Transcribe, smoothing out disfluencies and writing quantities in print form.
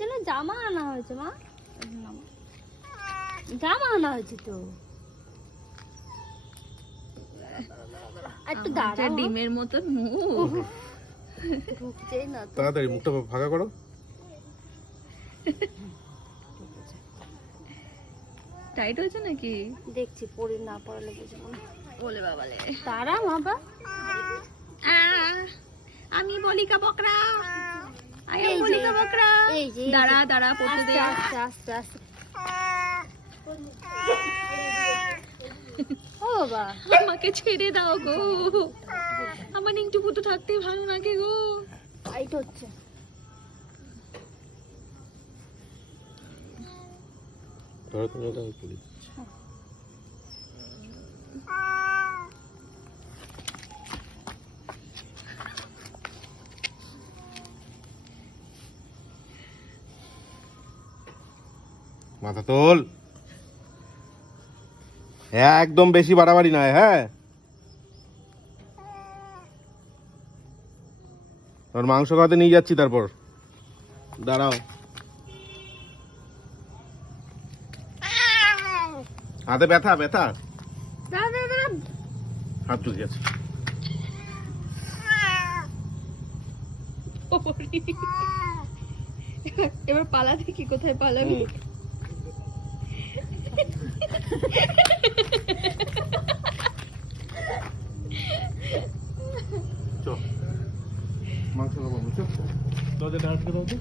জন্য জামা আনা হয়েছে মা, জামা আনা হয়েছে তো। একটু দাঁড়া, ডিমের মতন মুখ ঢুকছেই না তো। তাড়াতাড়ি মুখটা ফাঁকা করো। টাইট হয়েছে নাকি দেখছি, পরে না পড়ালে বুঝবো না। বলে বাবালে দাঁড়া বাবা, আমি বলিকা বকরা, আই এম বলিকা বকরা। এই যে দাঁড়া দাঁড়া পড়তে দে। আস্তে আস্তে আস্তে। ও বাবা, আমাকে ছেড়ে দাও গো, আমার একটু পুতো থাকতে ভালো লাগে গো। টাইট হচ্ছে। ধরো তুমি ওটা করি। মাথা তোল, একদম বেশি বাড়াবাড়ি নয়। হ্যাঁ, তোর মাংস খাওয়াতে নিয়ে যাচ্ছি, তারপর দাঁড়াও। হাতে ব্যথা ব্যথা, দাঁড়া দাঁড়া দাঁড়া। হাত ঢুকে গেছে। এবার পালা দেখি কোথায় পালাবি। চল মাংস খাবো, চল। দরজাটা আটকে দাও তো।